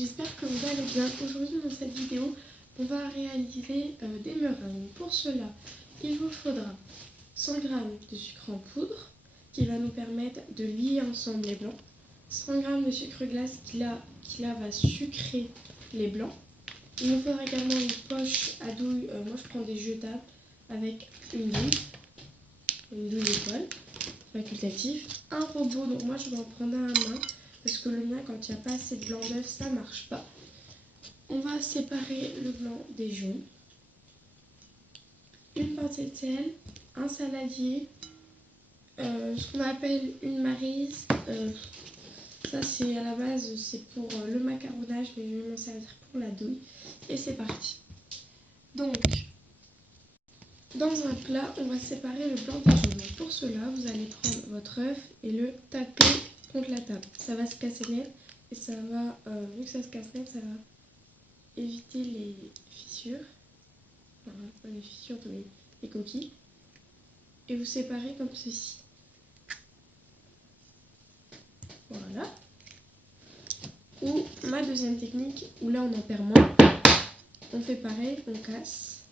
j'espère que vous allez bien. Aujourd'hui dans cette vidéo, on va réaliser des meringues. Pour cela, il vous faudra 100 g de sucre en poudre qui va nous permettre de lier ensemble les blancs, 100 g de sucre glace qui là va sucrer les blancs. Il nous faudra également une poche à douille, moi je prends des jetables avec une douille d'école facultative, un robot, donc moi je vais en prendre un à main parce que le mien, quand il n'y a pas assez de blanc d'œuf, ça marche pas. On va séparer le blanc des jaunes, une pincée de sel, un saladier, ce qu'on appelle une maryse. Ça c'est à la base, c'est pour le macaronnage, mais je vais m'en servir pour la douille. Et c'est parti. Donc, dans un plat, on va séparer le blanc des jaunes. Donc pour cela, vous allez prendre votre œuf et le taper contre la table. Ça va se casser net et ça va, vu que ça se casse net, ça va éviter les fissures. Enfin, pas les fissures, mais les coquilles. Et vous séparez comme ceci. Voilà. Ou ma deuxième technique, où là on en perd moins. On fait pareil, on casse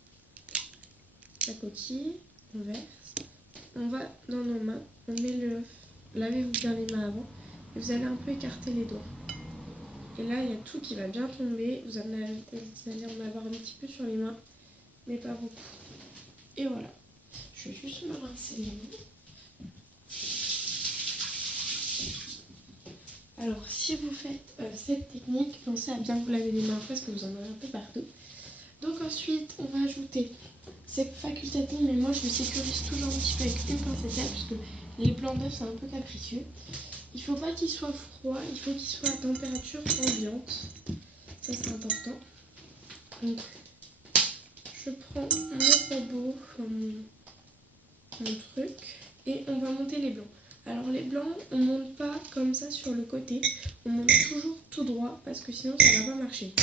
la coquille, on verse. On va dans nos mains, on met l'œuf. Lavez-vous bien les mains avant. Et vous allez un peu écarter les doigts. Et là, il y a tout qui va bien tomber. Vous allez en avoir un petit peu sur les mains, mais pas beaucoup. Et voilà. Je vais juste me rincer les mains. Alors, si vous faites cette technique, pensez à bien vous laver les mains après parce que vous en avez un peu partout. Donc ensuite, on va ajouter, c'est facultatif, mais moi je le sécurise toujours un petit peu avec une pincée de sel parce que les blancs d'œufs c'est un peu capricieux. Il ne faut pas qu'il soit froid, il faut qu'il soit à température ambiante. Ça c'est important. Donc, je prends mon robot, mon truc, et on va monter les blancs. Alors les blancs, on ne monte pas comme ça sur le côté, on monte toujours tout droit parce que sinon ça ne va pas marcher.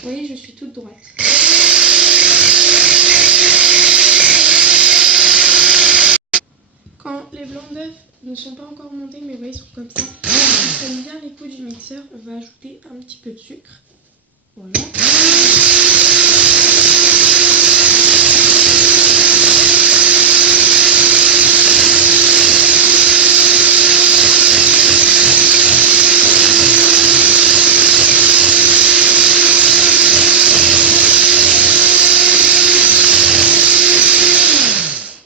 Vous voyez, je suis toute droite. Quand les blancs d'œufs ne sont pas encore montés, mais vous voyez, ils sont comme ça, ils prennent bien les coups du mixeur, on va ajouter un petit peu de sucre. Voilà.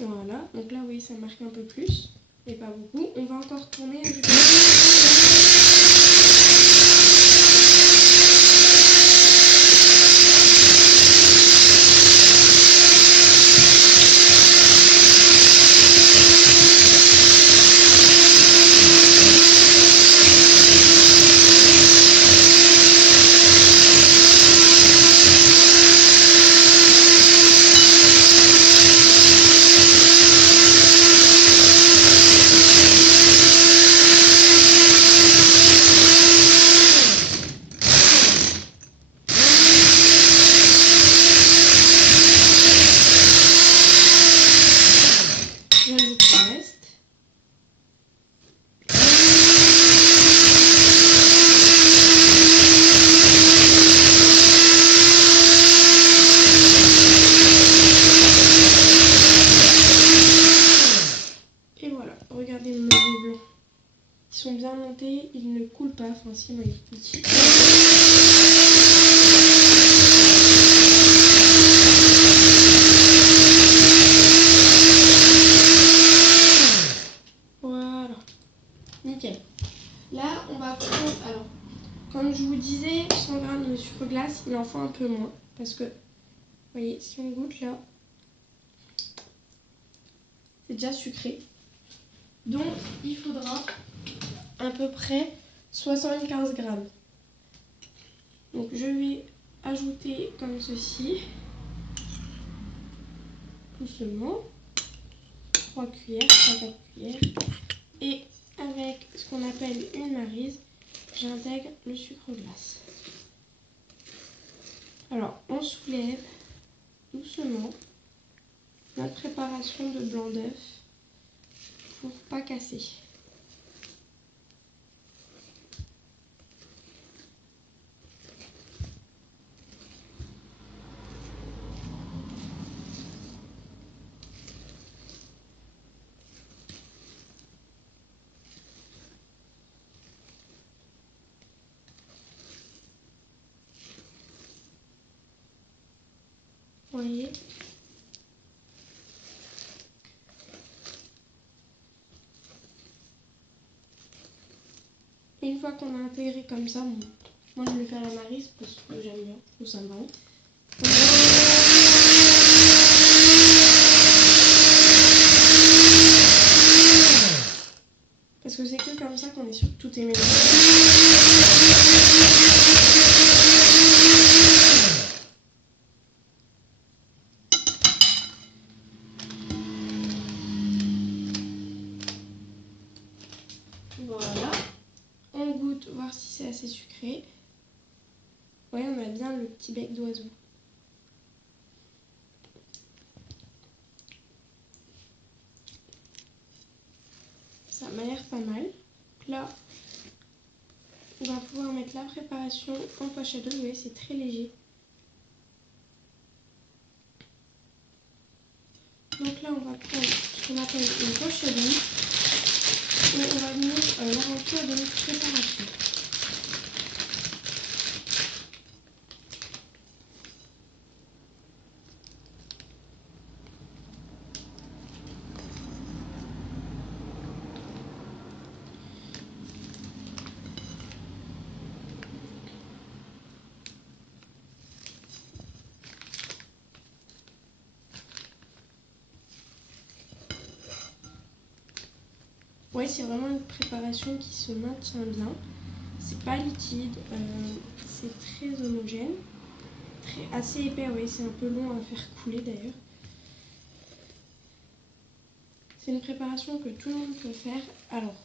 Voilà, donc là, vous voyez, ça marque un peu plus, mais pas beaucoup. On va encore tourner, ajouter. Et voilà, regardez mon blanc. Ils sont bien montés, ils ne coulent pas, enfin sinon ils coulent. Voilà, nickel. Là, on va prendre, alors, comme je vous disais, 100 g de sucre glace, il en faut un peu moins. Parce que, vous voyez, si on goûte là, c'est déjà sucré. Donc, il faudra à peu près 75 g. Donc, je vais ajouter comme ceci, doucement, 3 cuillères, 3-4 cuillères. Et avec ce qu'on appelle une maryse, j'intègre le sucre glace. Alors, on soulève doucement notre préparation de blanc d'œuf pour pas casser. voyez. Une fois qu'on a intégré comme ça, bon, moi je le fais à la Maryse parce que j'aime bien, je trouve ça marrant. Parce que c'est que comme ça qu'on est sûr que tout est mélangé. Voilà. On goûte, voir si c'est assez sucré. Vous voyez, on a bien le petit bec d'oiseau. Ça m'a l'air pas mal. Donc là, on va pouvoir mettre la préparation en poche à dos. Vous voyez, c'est très léger. Donc là, on va prendre ce qu'on appelle une poche à dos. Et on va venir la remplir de notre préparation. Ouais, c'est vraiment une préparation qui se maintient bien. C'est pas liquide, c'est très homogène, assez épais. Oui, c'est un peu long à faire couler d'ailleurs. C'est une préparation que tout le monde peut faire. Alors,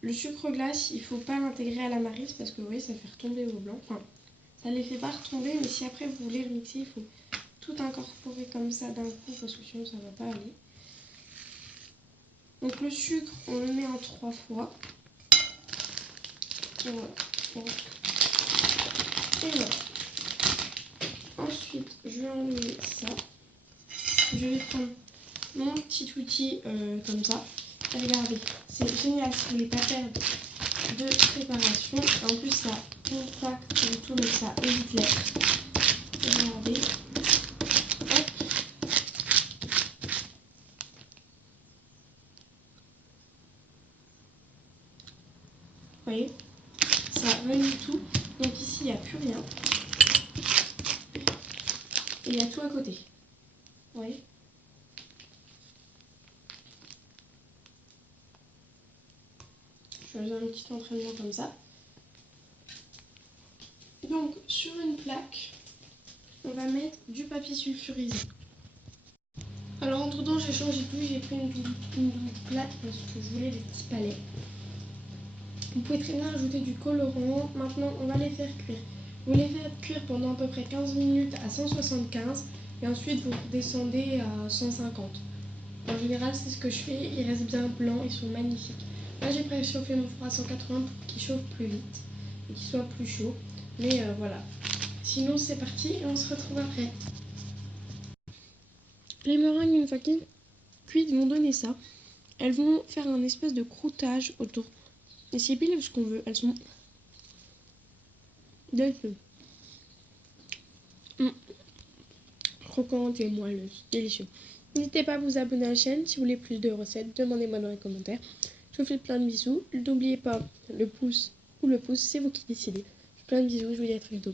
le sucre glace, il faut pas l'intégrer à la Maryse parce que vous voyez, ça fait retomber vos blancs. Enfin, ça les fait pas retomber, mais si après vous voulez le mixer, il faut tout incorporer comme ça d'un coup parce que sinon ça va pas aller. Donc le sucre, on le met en 3 fois. Voilà. Et voilà. Ensuite, je vais enlever ça. Je vais prendre mon petit outil comme ça. Regardez, c'est génial si vous voulez pas perdre de préparation. En plus, ça compacte le tout, donc ça évite l'air. Regardez. Hop. Vous voyez, ça relie tout. Donc ici, il n'y a plus rien. Et il y a tout à côté. Vous voyez ? Je faisais un petit entraînement comme ça. Donc sur une plaque, on va mettre du papier sulfurisé. Alors entre temps j'ai changé tout, j'ai pris une plaque parce que je voulais des petits palets. Vous pouvez très bien ajouter du colorant. Maintenant on va les faire cuire. Vous les faites cuire pendant à peu près 15 minutes à 175 et ensuite vous descendez à 150. En général c'est ce que je fais, ils restent bien blancs, ils sont magnifiques. Là j'ai préchauffé mon four à 180 pour qu'il chauffe plus vite et qu'il soit plus chaud. Mais voilà. Sinon c'est parti et on se retrouve après. Les meringues une fois cuites vont donner ça. Elles vont faire un espèce de croûtage autour. Et c'est pile ce qu'on veut. Elles sont délicieuses. Croquantes et moelleuses. Délicieux. N'hésitez pas à vous abonner à la chaîne si vous voulez plus de recettes. Demandez-moi dans les commentaires. Je vous fais plein de bisous. N'oubliez pas le pouce ou le pouce, c'est vous qui décidez. Plein de bisous, je vous dis à très bientôt.